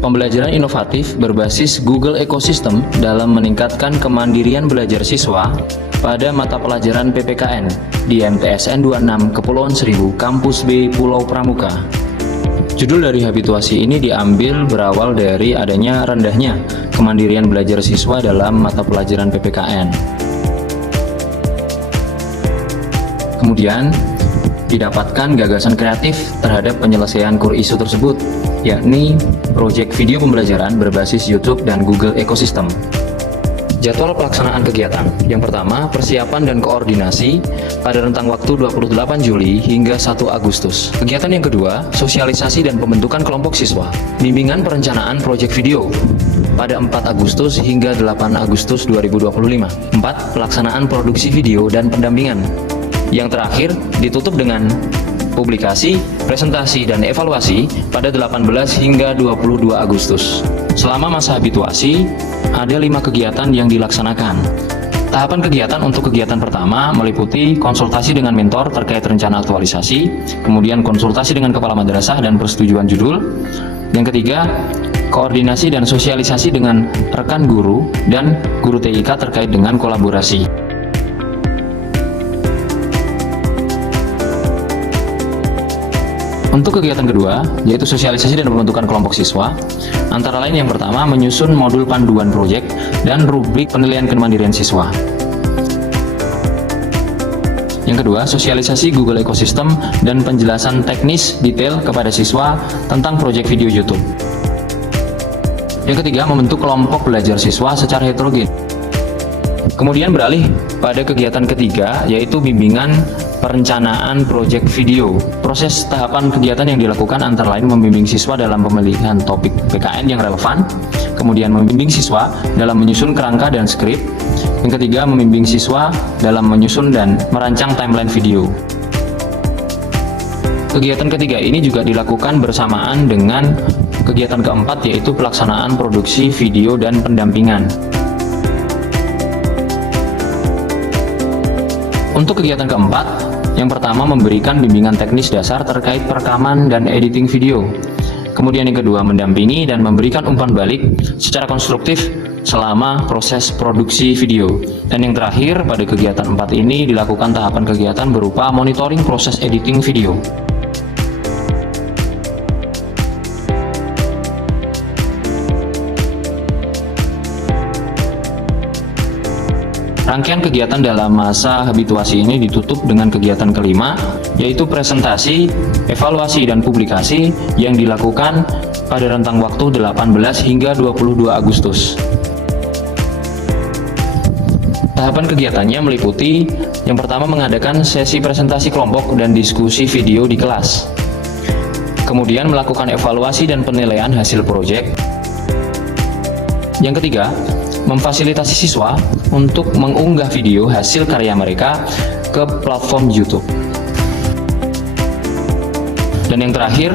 Pembelajaran inovatif berbasis Google Ecosystem dalam meningkatkan kemandirian belajar siswa pada mata pelajaran PPKN di MTSN 26 Kepulauan Seribu, Kampus B, Pulau Pramuka. Judul dari habituasi ini diambil berawal dari adanya rendahnya kemandirian belajar siswa dalam mata pelajaran PPKN. Kemudian, didapatkan gagasan kreatif terhadap penyelesaian core isu tersebut, yakni proyek video pembelajaran berbasis YouTube dan Google Ecosystem. Jadwal pelaksanaan kegiatan. Yang pertama, persiapan dan koordinasi pada rentang waktu 28 Juli hingga 1 Agustus. Kegiatan yang kedua, sosialisasi dan pembentukan kelompok siswa. Bimbingan perencanaan proyek video pada 4 Agustus hingga 8 Agustus 2025. 4. Pelaksanaan produksi video dan pendampingan. Yang terakhir, ditutup dengan publikasi, presentasi, dan evaluasi pada 18 hingga 22 Agustus. Selama masa habituasi, ada 5 kegiatan yang dilaksanakan. Tahapan kegiatan untuk kegiatan pertama meliputi konsultasi dengan mentor terkait rencana aktualisasi, kemudian konsultasi dengan kepala madrasah dan persetujuan judul. Yang ketiga, koordinasi dan sosialisasi dengan rekan guru dan guru TIK terkait dengan kolaborasi. Untuk kegiatan kedua, yaitu sosialisasi dan pembentukan kelompok siswa, antara lain yang pertama menyusun modul panduan proyek dan rubrik penilaian kemandirian siswa. Yang kedua, sosialisasi Google Ecosystem dan penjelasan teknis detail kepada siswa tentang proyek video YouTube. Yang ketiga, membentuk kelompok belajar siswa secara heterogen. Kemudian beralih pada kegiatan ketiga, yaitu bimbingan perencanaan proyek video. Proses tahapan kegiatan yang dilakukan antara lain membimbing siswa dalam pemilihan topik PKN yang relevan, kemudian membimbing siswa dalam menyusun kerangka dan skrip. Yang ketiga, membimbing siswa dalam menyusun dan merancang timeline video. Kegiatan ketiga ini juga dilakukan bersamaan dengan kegiatan keempat, yaitu pelaksanaan produksi video dan pendampingan. Untuk kegiatan keempat, yang pertama memberikan bimbingan teknis dasar terkait perekaman dan editing video. Kemudian yang kedua, mendampingi dan memberikan umpan balik secara konstruktif selama proses produksi video. Dan yang terakhir, pada kegiatan 4 ini dilakukan tahapan kegiatan berupa monitoring proses editing video. Rangkaian kegiatan dalam masa habituasi ini ditutup dengan kegiatan kelima, yaitu presentasi, evaluasi, dan publikasi yang dilakukan pada rentang waktu 18 hingga 22 Agustus. Tahapan kegiatannya meliputi yang pertama mengadakan sesi presentasi kelompok dan diskusi video di kelas. Kemudian melakukan evaluasi dan penilaian hasil proyek. Yang ketiga, memfasilitasi siswa untuk mengunggah video hasil karya mereka ke platform YouTube. Dan yang terakhir,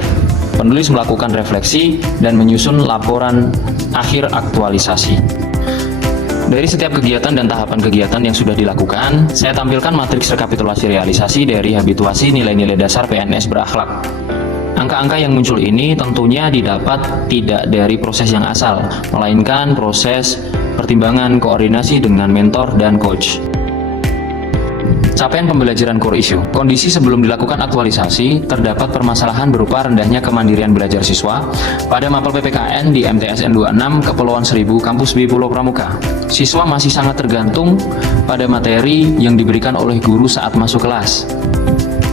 penulis melakukan refleksi dan menyusun laporan akhir aktualisasi. Dari setiap kegiatan dan tahapan kegiatan yang sudah dilakukan, saya tampilkan matriks rekapitulasi realisasi dari habituasi nilai-nilai dasar PNS berakhlak. Angka-angka yang muncul ini tentunya didapat tidak dari proses yang asal, melainkan proses pertimbangan koordinasi dengan mentor dan coach. Capaian pembelajaran core issue. Kondisi sebelum dilakukan aktualisasi, terdapat permasalahan berupa rendahnya kemandirian belajar siswa pada mapel PPKN di MTSN 26 Kepulauan Seribu, Kampus B, Pulau Pramuka. Siswa masih sangat tergantung pada materi yang diberikan oleh guru saat masuk kelas.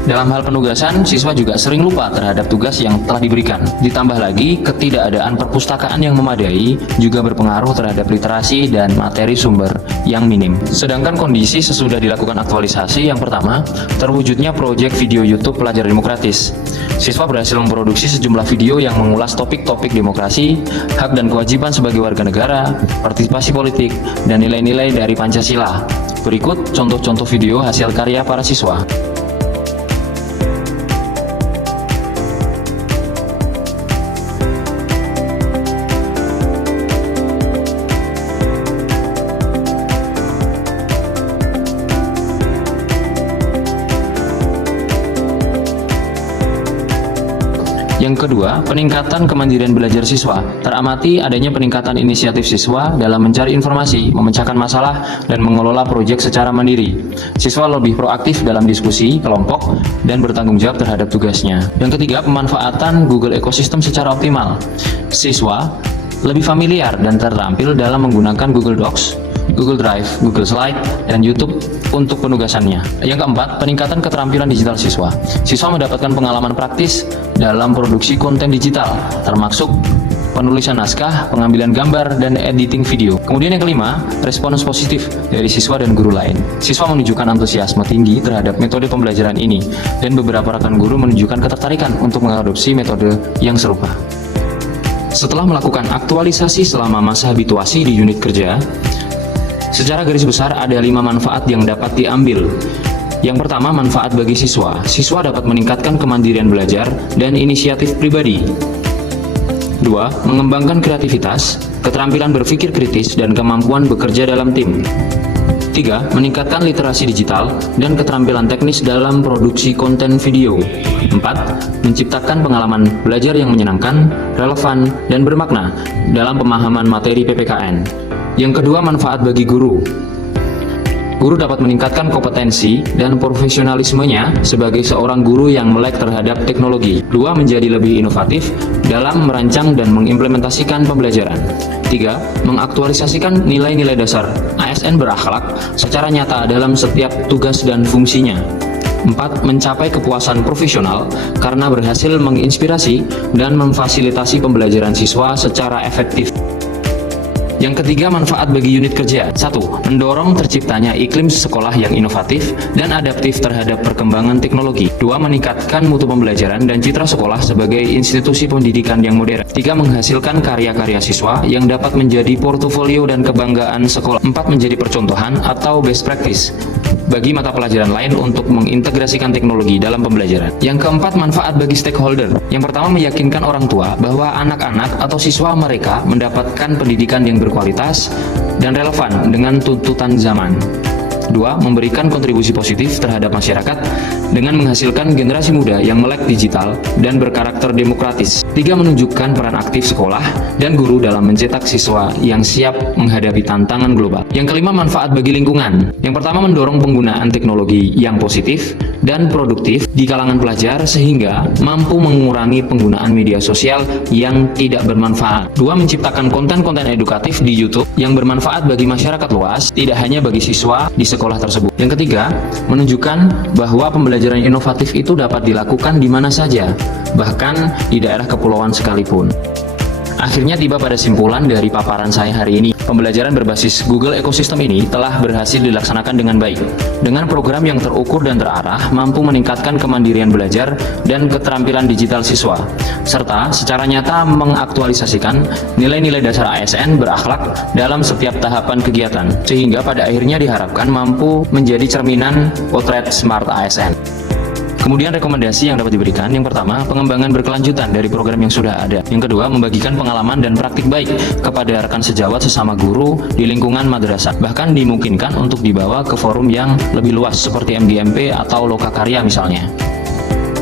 Dalam hal penugasan, siswa juga sering lupa terhadap tugas yang telah diberikan. Ditambah lagi, ketidakadaan perpustakaan yang memadai juga berpengaruh terhadap literasi dan materi sumber yang minim. Sedangkan kondisi sesudah dilakukan aktualisasi, yang pertama, terwujudnya proyek video YouTube Pelajar Demokratis. Siswa berhasil memproduksi sejumlah video yang mengulas topik-topik demokrasi, hak dan kewajiban sebagai warga negara, partisipasi politik, dan nilai-nilai dari Pancasila. Berikut contoh-contoh video hasil karya para siswa. Yang kedua, peningkatan kemandirian belajar siswa. Teramati adanya peningkatan inisiatif siswa dalam mencari informasi, memecahkan masalah, dan mengelola proyek secara mandiri. Siswa lebih proaktif dalam diskusi, kelompok, dan bertanggung jawab terhadap tugasnya. Yang ketiga, pemanfaatan Google Ecosystem secara optimal. Siswa lebih familiar dan terampil dalam menggunakan Google Docs, Google Drive, Google Slide, dan YouTube untuk penugasannya. Yang keempat, peningkatan keterampilan digital siswa. Siswa mendapatkan pengalaman praktis dalam produksi konten digital, termasuk penulisan naskah, pengambilan gambar, dan editing video. Kemudian yang kelima, respons positif dari siswa dan guru lain. Siswa menunjukkan antusiasme tinggi terhadap metode pembelajaran ini, dan beberapa rekan guru menunjukkan ketertarikan untuk mengadopsi metode yang serupa. Setelah melakukan aktualisasi selama masa habituasi di unit kerja, secara garis besar ada 5 manfaat yang dapat diambil. Yang pertama, manfaat bagi siswa. Siswa dapat meningkatkan kemandirian belajar dan inisiatif pribadi. 2. Mengembangkan kreativitas, keterampilan berpikir kritis, dan kemampuan bekerja dalam tim. 3. Meningkatkan literasi digital dan keterampilan teknis dalam produksi konten video. 4. Menciptakan pengalaman belajar yang menyenangkan, relevan, dan bermakna dalam pemahaman materi PPKN. Yang kedua, manfaat bagi guru. Guru dapat meningkatkan kompetensi dan profesionalismenya sebagai seorang guru yang melek terhadap teknologi. 2. Menjadi lebih inovatif dalam merancang dan mengimplementasikan pembelajaran. 3. Mengaktualisasikan nilai-nilai dasar ASN berakhlak secara nyata dalam setiap tugas dan fungsinya. 4. Mencapai kepuasan profesional karena berhasil menginspirasi dan memfasilitasi pembelajaran siswa secara efektif. Yang ketiga, manfaat bagi unit kerja. 1. Mendorong terciptanya iklim sekolah yang inovatif dan adaptif terhadap perkembangan teknologi. 2. Meningkatkan mutu pembelajaran dan citra sekolah sebagai institusi pendidikan yang modern. 3. Menghasilkan karya-karya siswa yang dapat menjadi portofolio dan kebanggaan sekolah. 4. Menjadi percontohan atau best practice bagi mata pelajaran lain untuk mengintegrasikan teknologi dalam pembelajaran. Yang keempat, manfaat bagi stakeholder. Yang pertama, meyakinkan orang tua bahwa anak-anak atau siswa mereka mendapatkan pendidikan yang berkualitas dan relevan dengan tuntutan zaman. 2. Memberikan kontribusi positif terhadap masyarakat dengan menghasilkan generasi muda yang melek digital dan berkarakter demokratis. 3. Menunjukkan peran aktif sekolah dan guru dalam mencetak siswa yang siap menghadapi tantangan global. Yang kelima, manfaat bagi lingkungan. Yang pertama, mendorong penggunaan teknologi yang positif dan produktif di kalangan pelajar sehingga mampu mengurangi penggunaan media sosial yang tidak bermanfaat. 2. Menciptakan konten-konten edukatif di YouTube yang bermanfaat bagi masyarakat luas, tidak hanya bagi siswa di sekolah tersebut. Yang ketiga, menunjukkan bahwa pembelajaran inovatif itu dapat dilakukan di mana saja, bahkan di daerah kepulauan sekalipun. Akhirnya tiba pada simpulan dari paparan saya hari ini. Pembelajaran berbasis Google Ecosystem ini telah berhasil dilaksanakan dengan baik. Dengan program yang terukur dan terarah, mampu meningkatkan kemandirian belajar dan keterampilan digital siswa, serta secara nyata mengaktualisasikan nilai-nilai dasar ASN berakhlak dalam setiap tahapan kegiatan, sehingga pada akhirnya diharapkan mampu menjadi cerminan potret Smart ASN. Kemudian rekomendasi yang dapat diberikan, yang pertama, pengembangan berkelanjutan dari program yang sudah ada. Yang kedua, membagikan pengalaman dan praktik baik kepada rekan sejawat sesama guru di lingkungan madrasah. Bahkan dimungkinkan untuk dibawa ke forum yang lebih luas seperti MGMP atau Lokakarya misalnya.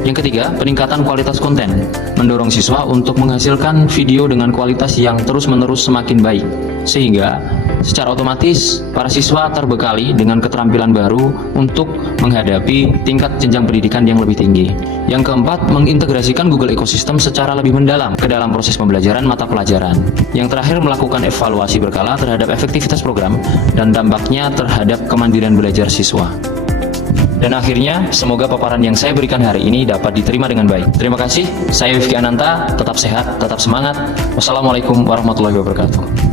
Yang ketiga, peningkatan kualitas konten. Mendorong siswa untuk menghasilkan video dengan kualitas yang terus-menerus semakin baik, sehingga secara otomatis para siswa terbekali dengan keterampilan baru untuk menghadapi tingkat jenjang pendidikan yang lebih tinggi. Yang keempat, mengintegrasikan Google Ecosystem secara lebih mendalam ke dalam proses pembelajaran mata pelajaran. Yang terakhir, melakukan evaluasi berkala terhadap efektivitas program dan dampaknya terhadap kemandirian belajar siswa. Dan akhirnya, semoga paparan yang saya berikan hari ini dapat diterima dengan baik. Terima kasih, saya Wifki Ananta, tetap sehat, tetap semangat. Wassalamualaikum warahmatullahi wabarakatuh.